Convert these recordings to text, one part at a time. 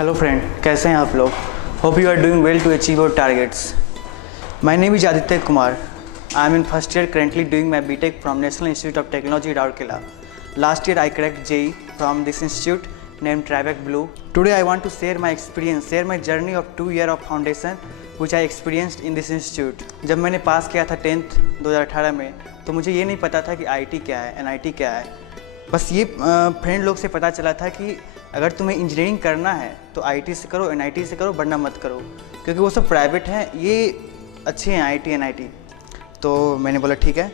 Hello friend, कैसे हैं आप लोग। Hope you are doing well to achieve your targets. My name is Aditya Kumar. I am in first year currently doing my BTech from National Institute of Technology, Rourkela. Last year I cracked JEE from this institute named Trivac Blue. Today I want to share my experience, share my journey of 2 year of foundation which I experienced in this institute. जब मैंने पास किया था 10th 2018 में, तो मुझे ये नहीं पता था कि IT क्या है, NIT क्या है। बस ये फ्रेंड लोग से पता चला था कि अगर तुम्हें इंजीनियरिंग करना है तो IT से करो, NIT से करो, वरना मत करो, क्योंकि वो सब प्राइवेट हैं, ये अच्छे हैं IT NIT। तो मैंने बोला ठीक है।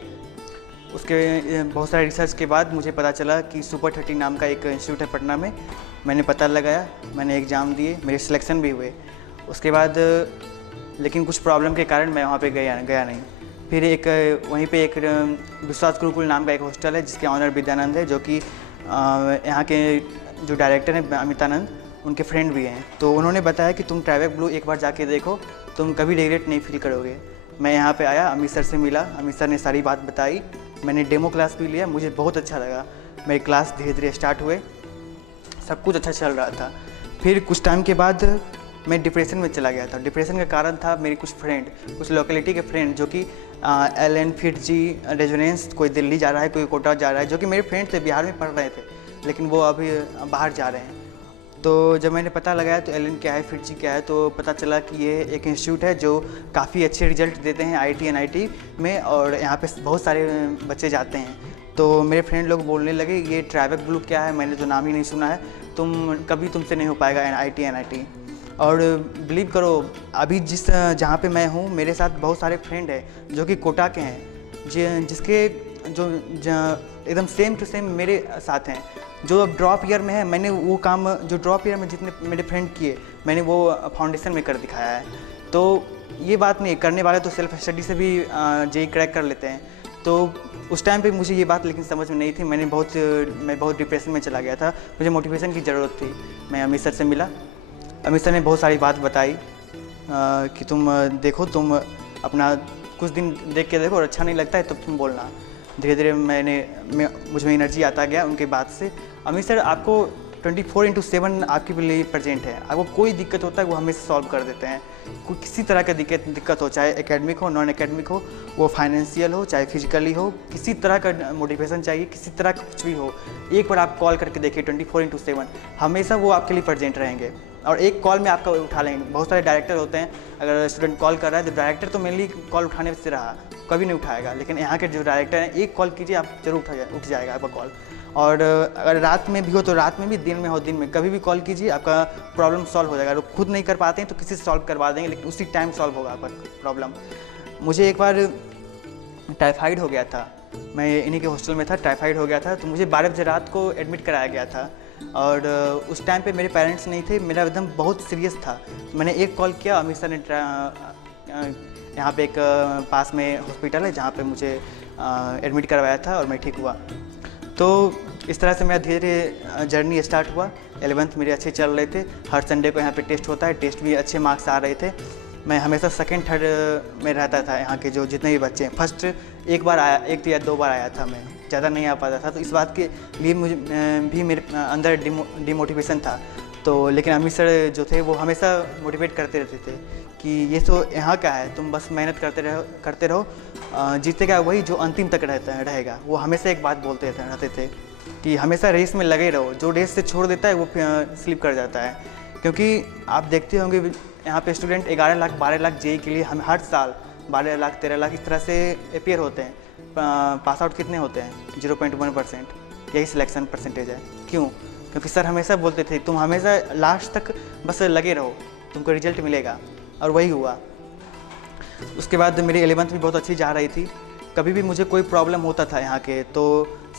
उसके बहुत सारे रिसर्च के बाद मुझे पता चला कि सुपर 30 नाम का एक इंस्टीट्यूट है पटना में। मैंने पता लगाया, मैंने एग्ज़ाम दिए, मेरे सिलेक्शन भी हुए। उसके बाद लेकिन कुछ प्रॉब्लम के कारण मैं वहाँ पे गया नहीं। फिर एक वहीं पे एक विश्वास गुरुकुल नाम का एक हॉस्टल है जिसके ऑनर विद्यानंद है, जो कि यहाँ के जो डायरेक्टर हैं अमितानंद, उनके फ्रेंड भी हैं। तो उन्होंने बताया कि तुम ट्राइवैक ब्लू एक बार जाके देखो, तुम कभी रिग्रेट नहीं फील करोगे। मैं यहाँ पे आया, अमित सर से मिला, अमित सर ने सारी बात बताई, मैंने डेमो क्लास भी लिया, मुझे बहुत अच्छा लगा। मेरे क्लास धीरे धीरे स्टार्ट हुए, सब कुछ अच्छा चल रहा था। फिर कुछ टाइम के बाद मैं डिप्रेशन में चला गया था। डिप्रेशन का कारण था मेरे कुछ लोकेलिटी के फ्रेंड, जो कि LN FIITG रेजोनेंस, कोई दिल्ली जा रहा है, कोई कोटा जा रहा है, जो कि मेरे फ्रेंड थे, बिहार में पढ़ रहे थे, लेकिन वो अभी बाहर जा रहे हैं। तो जब मैंने पता लगाया तो LN क्या है, FIITG क्या है, तो पता चला कि ये एक इंस्टीट्यूट है जो काफ़ी अच्छे रिजल्ट देते हैं IT NIT में, और यहाँ पे बहुत सारे बच्चे जाते हैं। तो मेरे फ्रेंड लोग बोलने लगे ये ट्राइवैक ब्लू क्या है, मैंने तो नाम ही नहीं सुना है, तुमसे नहीं हो पाएगा IT NIT। और बिलीव करो, अभी जहाँ पे मैं हूँ, मेरे साथ बहुत सारे फ्रेंड हैं जो कि कोटा के हैं, जिसके जो एकदम सेम टू सेम मेरे साथ हैं। जो अब ड्रॉप ईयर में है, मैंने वो काम जो ड्रॉप ईयर में जितने मेरे फ्रेंड किए, मैंने वो फाउंडेशन में कर दिखाया है। तो ये बात नहीं, करने वाले तो सेल्फ स्टडी से भी JEE क्रैक कर लेते हैं। तो उस टाइम पे मुझे ये बात लेकिन समझ में नहीं थी। मैं बहुत डिप्रेशन में चला गया था, मुझे मोटिवेशन की ज़रूरत थी। मैं अमित सर से मिला, अमित सर ने बहुत सारी बात बताई कि तुम देखो, तुम अपना कुछ दिन देख के देखो, और अच्छा नहीं लगता है तब तुम बोलना। धीरे धीरे मुझ में एनर्जी आता गया उनके बाद से। अमित सर आपको 24/7 आपके लिए प्रेजेंट है। आपको कोई दिक्कत होता है वो हमेशा सॉल्व कर देते हैं। कोई किसी तरह का दिक्कत हो, चाहे एकेडमिक हो, नॉन एकेडमिक हो, वो फाइनेंशियल हो, चाहे फिजिकली हो, किसी तरह का मोटिवेशन चाहिए, किसी तरह का कुछ भी हो, एक बार आप कॉल करके देखिए। 24/7 हमेशा वो आपके लिए प्रेजेंट रहेंगे, और एक कॉल में आपका उठा लेंगे। बहुत सारे डायरेक्टर होते हैं, अगर स्टूडेंट कॉल कर रहा है तो डायरेक्टर तो मेनली कॉल उठाने से रहा, कभी नहीं उठाएगा, लेकिन यहाँ के जो डायरेक्टर हैं, एक कॉल कीजिए आप जरूर उठ जाएगा आपका कॉल। और अगर रात में भी हो तो रात में भी, दिन में हो दिन में, कभी भी कॉल कीजिए, आपका प्रॉब्लम सॉल्व हो जाएगा। अगर खुद नहीं कर पाते हैं तो किसी से सॉल्व करवा देंगे, लेकिन उसी टाइम सॉल्व होगा आपका प्रॉब्लम। मुझे एक बार टाइफाइड हो गया था, मैं इन्हीं के हॉस्टल में था, टाइफाइड हो गया था, तो मुझे 12 बजे रात को एडमिट कराया गया था। और उस टाइम पे मेरे पेरेंट्स नहीं थे, मेरा एकदम बहुत सीरियस था। मैंने एक कॉल किया, अमित सर ने यहाँ पे एक पास में हॉस्पिटल है जहाँ पे मुझे एडमिट करवाया था, और मैं ठीक हुआ। तो इस तरह से मेरा धीरे धीरे जर्नी स्टार्ट हुआ। 11th मेरे अच्छे चल रहे थे, हर संडे को यहाँ पे टेस्ट होता है, टेस्ट भी अच्छे मार्क्स आ रहे थे। मैं हमेशा 2nd 3rd में रहता था। यहाँ के जो जितने भी बच्चे हैं, फर्स्ट एक या 2 बार आया था, मैं ज़्यादा नहीं आ पाता था। तो इस बात के लिए मुझे भी मेरे अंदर डिमोटिवेशन था। तो लेकिन अमित सर जो थे वो हमेशा मोटिवेट करते रहते थे कि ये तो यहाँ का है, तुम बस मेहनत करते रहो, जीतेगा वही जो अंतिम तक रहेगा। वो हमेशा एक बात बोलते रहते थे कि हमेशा रेस में लगे रहो, जो रेस से छोड़ देता है वो स्लिप कर जाता है। क्योंकि आप देखते होंगे यहाँ पे स्टूडेंट 11 लाख 12 लाख JEE के लिए हम हर साल 12 लाख 13 लाख इस तरह से अपेयर होते हैं। पास आउट कितने होते हैं? 0.1%। यही सिलेक्शन परसेंटेज है। क्यों? क्योंकि सर हमेशा बोलते थे तुम हमेशा लास्ट तक बस लगे रहो, तुमको रिजल्ट मिलेगा, और वही हुआ। उसके बाद मेरी 11th भी बहुत अच्छी जा रही थी। कभी भी मुझे कोई प्रॉब्लम होता था यहाँ के, तो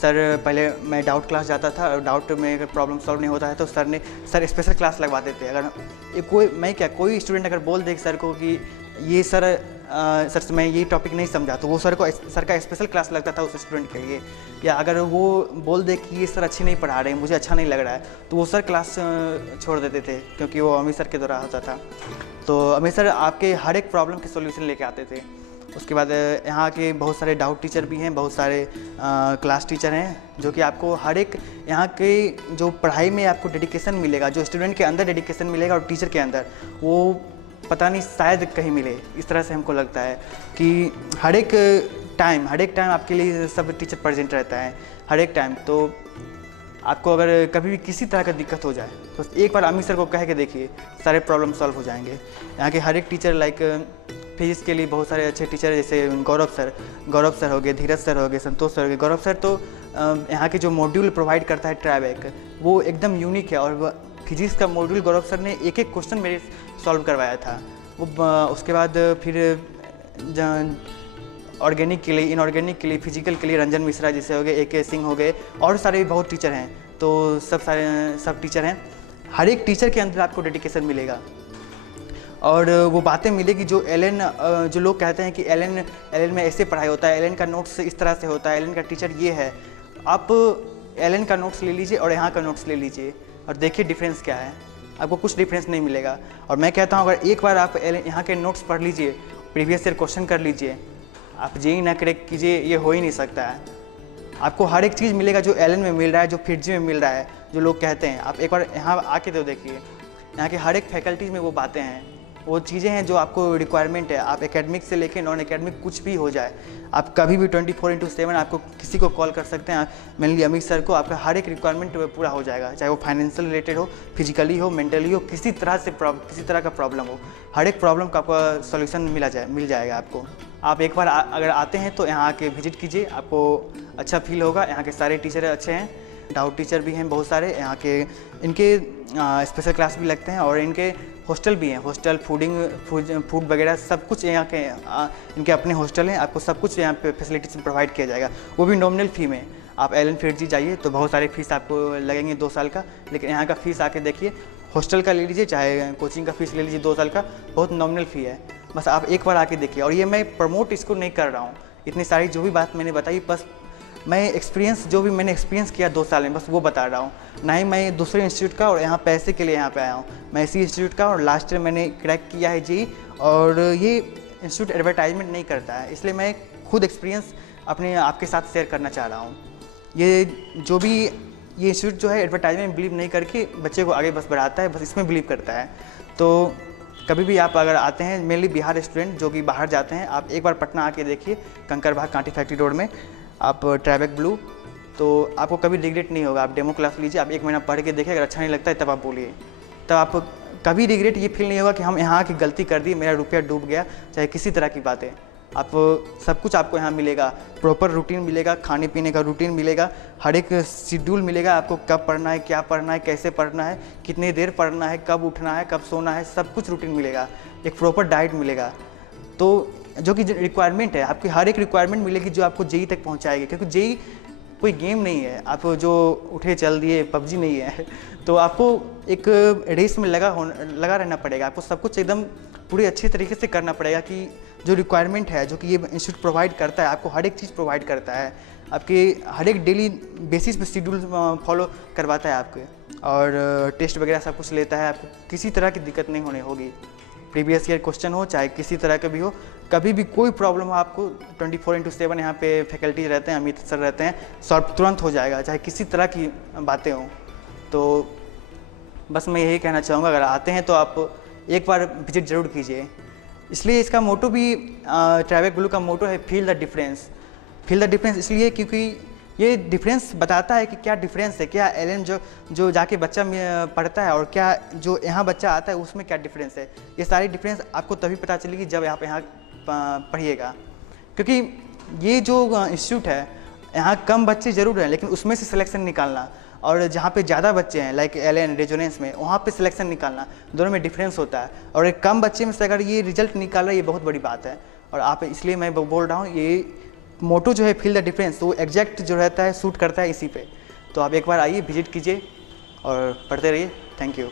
सर पहले मैं डाउट क्लास जाता था, और डाउट में अगर प्रॉब्लम सॉल्व नहीं होता है तो सर स्पेशल क्लास लगवाते थे। अगर कोई स्टूडेंट अगर बोल दे सर को कि ये सर से मैं ये टॉपिक नहीं समझा, तो वो सर का स्पेशल क्लास लगता था उस स्टूडेंट के लिए। या अगर वो बोल दे कि ये सर अच्छे नहीं पढ़ा रहे हैं, मुझे अच्छा नहीं लग रहा है, तो वो सर क्लास छोड़ देते थे, क्योंकि वो अमित सर के द्वारा होता था। तो अमित सर आपके हर एक प्रॉब्लम के सॉल्यूशन लेके आते थे। उसके बाद यहाँ के बहुत सारे डाउट टीचर भी हैं, बहुत सारे क्लास टीचर हैं जो कि आपको हर एक यहाँ के जो पढ़ाई में आपको डेडिकेशन मिलेगा, जो स्टूडेंट के अंदर डेडिकेशन मिलेगा और टीचर के अंदर, वो पता नहीं शायद कहीं मिले। इस तरह से हमको लगता है कि हर एक टाइम आपके लिए सब टीचर प्रेजेंट रहता है, हर एक टाइम। तो आपको अगर कभी भी किसी तरह का दिक्कत हो जाए तो एक बार अमित सर को कह के देखिए, सारे प्रॉब्लम सॉल्व हो जाएंगे। यहाँ के हर एक टीचर लाइक फिजिक्स के लिए बहुत सारे अच्छे टीचर जैसे गौरव सर हो गए, धीरज सर हो गए, संतोष सर हो गए। गौरव सर तो यहाँ के जो मॉड्यूल प्रोवाइड करता है ट्राइबैक, वो एकदम यूनिक है। और फिजिक्स का मॉड्यूल गौरव सर ने एक एक क्वेश्चन मेरे सॉल्व करवाया था वो। उसके बाद फिर ऑर्गेनिक के लिए, इनऑर्गेनिक के लिए, फिजिकल के लिए रंजन मिश्रा जैसे हो गए, AK सिंह हो गए, और सारे भी बहुत टीचर हैं। तो सब टीचर हैं। हर एक टीचर के अंदर आपको डेडिकेशन मिलेगा और वो बातें मिलेगी जो जो लोग कहते हैं कि एल में ऐसे पढ़ाई होता है, एल का नोट्स इस तरह से होता है, एल का टीचर ये है। आप एल का नोट्स ले लीजिए और यहाँ का नोट्स ले लीजिए और देखिए डिफरेंस क्या है। आपको कुछ डिफरेंस नहीं मिलेगा। और मैं कहता हूँ अगर एक बार आप यहाँ के नोट्स पढ़ लीजिए, प्रीवियस ईयर क्वेश्चन कर लीजिए, आप जेईई ना क्रैक कीजिए, ये हो ही नहीं सकता है। आपको हर एक चीज़ मिलेगा जो एल में मिल रहा है, जो फिटजी में मिल रहा है, जो लोग कहते हैं। आप एक बार यहाँ आके तो देखिए, यहाँ के हर एक फैकल्टीज़ में वो बातें हैं, वो चीज़ें हैं जो आपको रिक्वायरमेंट है। आप एकेडमिक से लेके नॉन एकेडमिक कुछ भी हो जाए, आप कभी भी 24/7 आपको किसी को कॉल कर सकते हैं, मेनली अमित सर को। आपका हर एक रिक्वायरमेंट पूरा हो जाएगा, चाहे वो फाइनेंशियल रिलेटेड हो, फिजिकली हो, मेंटली हो, किसी तरह का प्रॉब्लम हो, हर एक प्रॉब्लम का आपका सोल्यूशन मिल जाएगा आपको। आप एक बार अगर आते हैं तो यहाँ आके विजिट कीजिए, आपको अच्छा फील होगा। यहाँ के सारे टीचर अच्छे हैं, डाउट टीचर भी हैं बहुत सारे यहाँ के। इनके स्पेशल क्लास भी लगते हैं और इनके हॉस्टल भी हैं, हॉस्टल फूड वगैरह सब कुछ यहाँ के इनके अपने हॉस्टल हैं। आपको सब कुछ यहाँ पे फैसिलिटीज प्रोवाइड किया जाएगा, वो भी नॉमिनल फ़ी में। आप एलन फिटजी जाइए तो बहुत सारे फीस आपको लगेंगे 2 साल का, लेकिन यहाँ का फ़ीस आके देखिए, हॉस्टल का ले लीजिए चाहे कोचिंग का फ़ीस ले लीजिए 2 साल का, बहुत नॉमिनल फ़ी है। बस आप एक बार आके देखिए। और ये मैं प्रमोट इसको नहीं कर रहा हूँ, इतनी सारी जो भी बात मैंने बताई, बस मैं जो भी मैंने एक्सपीरियंस किया 2 साल में, बस वो बता रहा हूँ। ना ही मैं दूसरे इंस्टीट्यूट का और यहाँ पैसे के लिए यहाँ पे आया हूँ। मैं इसी इंस्टीट्यूट का और लास्ट ईयर मैंने क्रैक किया है जेईई, और ये इंस्टीट्यूट एडवर्टाइजमेंट नहीं करता है, इसलिए मैं खुद एक्सपीरियंस अपने आपके साथ शेयर करना चाह रहा हूँ। ये इंस्टीट्यूट जो है एडवर्टाइजमेंट बिलीव नहीं करके बच्चे को आगे बस बढ़ाता है, बस इसमें बिलीव करता है। तो कभी भी आप अगर आते हैं, मेनली बिहार स्टूडेंट जो कि बाहर जाते हैं, आप एक बार पटना आके देखिए, कंकड़बाग कांटी फैक्ट्री रोड में आप ट्राइबैक ब्लू, तो आपको कभी रिग्रेट नहीं होगा। आप डेमो क्लास लीजिए, आप 1 महीना पढ़ के देखिए, अगर अच्छा नहीं लगता है तब आप बोलिए, तब आप कभी रिग्रेट ये फील नहीं होगा कि हम यहाँ की गलती कर दी, मेरा रुपया डूब गया, चाहे किसी तरह की बातें। आप सब कुछ आपको यहाँ मिलेगा, प्रॉपर रूटीन मिलेगा, खाने पीने का रूटीन मिलेगा, हर एक शेड्यूल मिलेगा आपको, कब पढ़ना है, क्या पढ़ना है, कैसे पढ़ना है, कितनी देर पढ़ना है, कब उठना है, कब सोना है, सब कुछ रूटीन मिलेगा। एक प्रॉपर डाइट मिलेगा, तो जो कि रिक्वायरमेंट है, आपकी हर एक रिक्वायरमेंट मिलेगी जो आपको जेईई तक पहुँचाएगी। क्योंकि जेईई कोई गेम नहीं है, आप जो उठे चल दिए पबजी नहीं है। तो आपको एक रेस में लगा रहना पड़ेगा, आपको सब कुछ एकदम पूरे अच्छे तरीके से करना पड़ेगा कि जो रिक्वायरमेंट है, जो कि ये इंस्टीट्यूट प्रोवाइड करता है, आपको हर एक चीज़ प्रोवाइड करता है, आपके हर एक डेली बेसिस पे शेड्यूल फॉलो करवाता है आपके, और टेस्ट वगैरह सब कुछ लेता है। आपको किसी तरह की दिक्कत नहीं होने होगी, प्रीवियस ईयर क्वेश्चन हो चाहे किसी तरह का भी हो, कभी भी कोई प्रॉब्लम हो, आपको 24/7 यहाँ पे फैकल्टी रहते हैं, अमित सर रहते हैं, सॉल्व तुरंत हो जाएगा, चाहे किसी तरह की बातें हों। तो बस मैं यही कहना चाहूँगा, अगर आते हैं तो आप एक बार विजिट ज़रूर कीजिए। इसलिए इसका मोटो भी ट्राइबैक ब्लू का मोटो है feel the difference. Feel the difference इसलिए क्योंकि ये डिफरेंस बताता है कि क्या डिफरेंस है, क्या एलन जो जाके बच्चा पढ़ता है और क्या जो यहाँ बच्चा आता है उसमें क्या डिफरेंस है। ये सारी डिफरेंस आपको तभी पता चलेगी जब आप यहाँ पढ़िएगा। क्योंकि ये जो इंस्टीट्यूट है, यहाँ कम बच्चे ज़रूर हैं, लेकिन उसमें से सिलेक्शन निकालना, और जहाँ पे ज़्यादा बच्चे हैं लाइक एलन रेजोनेंस में, वहाँ पे सिलेक्शन निकालना, दोनों में डिफरेंस होता है। और एक कम बच्चे में से अगर ये रिजल्ट निकाल रहा है, ये बहुत बड़ी बात है। और आप इसलिए मैं बोल रहा हूँ, ये मोटो जो है फील द डिफरेंस, वो एग्जैक्ट जो रहता है सूट करता है इसी पे। तो आप एक बार आइए, विजिट कीजिए और पढ़ते रहिए। Thank you.